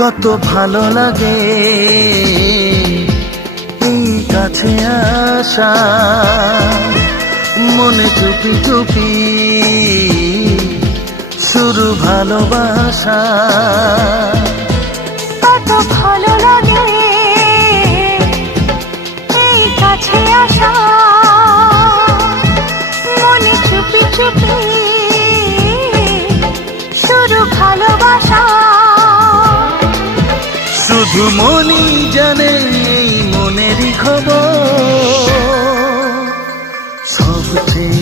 কত ভালো লাগে এই কাছে আসা, মনে চুপি চুপি শুরু ভালোবাসা। কত ভালো লাগে এই কাছে আসা, মনে চুপি চুপি শুরু ভালোবাসা। শুধু মনই জানে এই মনেরই খবর, সবচেয়ে